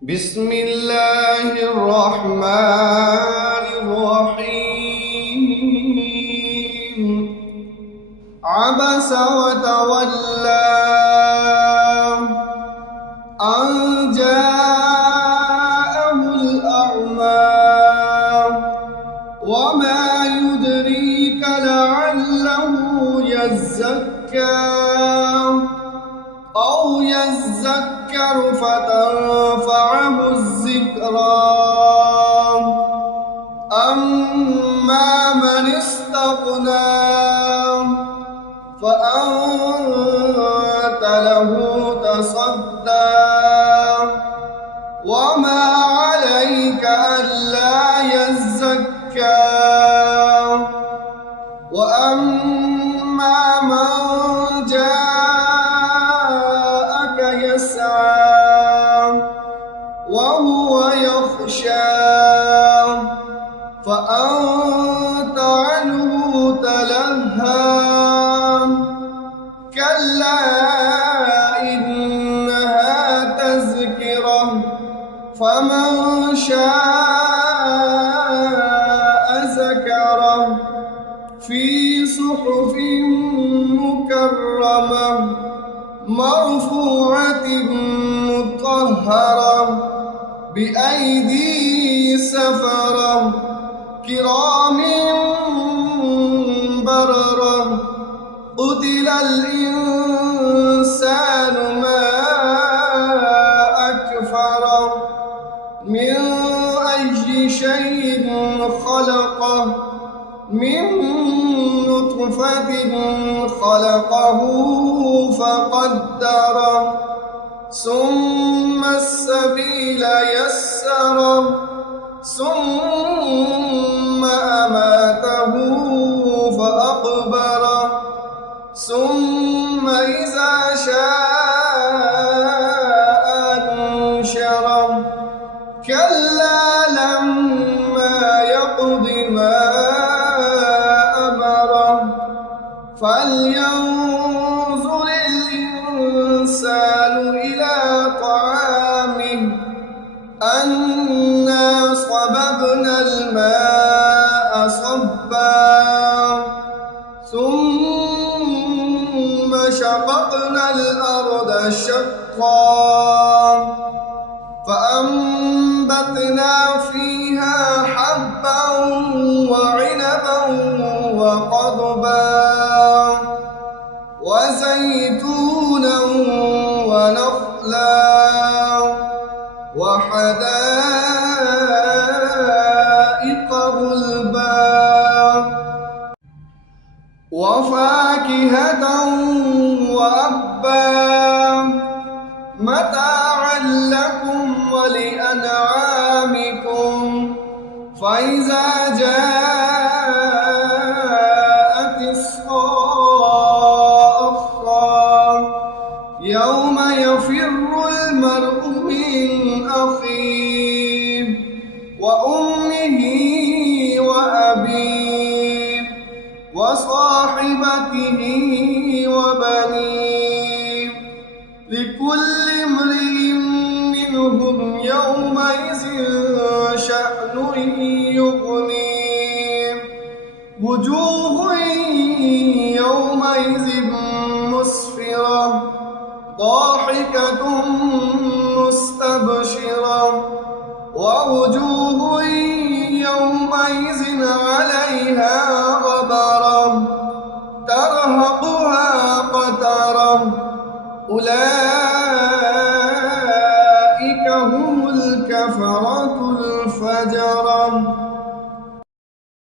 بسم الله الرحمن الرحيم. عبس وتولى أن جاءه الأعمى وما يدريك لعله يزكى أو يذكر فتنفعه الذكرى. أما من استغنى فأنت له تصدى وما عليك ألا يزكى. وأما من جاءك يسعى وهو يخشى فأنت عنه تلهى. كلا إنها تذكرة فمن شاء ذكره في صحف مكرمة مرفوعة مطهرة بأيدي سفرة كرام بررة. قتل الإنسان ما أكفره من أي شيء خلقه من نطفة خلقه فقدره ثم السبيل يسره ثم أماته فأقبره ثم إذا شاء أنشره. كلا لما يقض ما أمره فلينظر الإنسان إلى طعامه أنا صببنا الماء صبا ثم شققنا الأرض شقا فأنبتنا فيها حبا وعنبا وقضبا وزيتونا ونخلا وحدائق غلبا وفاكهة وأبا متاعا لكم ولأنعامكم. فإذا جاءت الصاخة يوم يفر المرء من أخيه وأمه وأبيه وصاحبته وبنيه لكل امرئ منهم يومئذ شأن يغنيه. وجوه يومئذ مسفرة ضاحكة مستبشرة ووجوه يومئذ عليها غبرة ترهقها قترة. أولئك هم الكفرة الفجرة.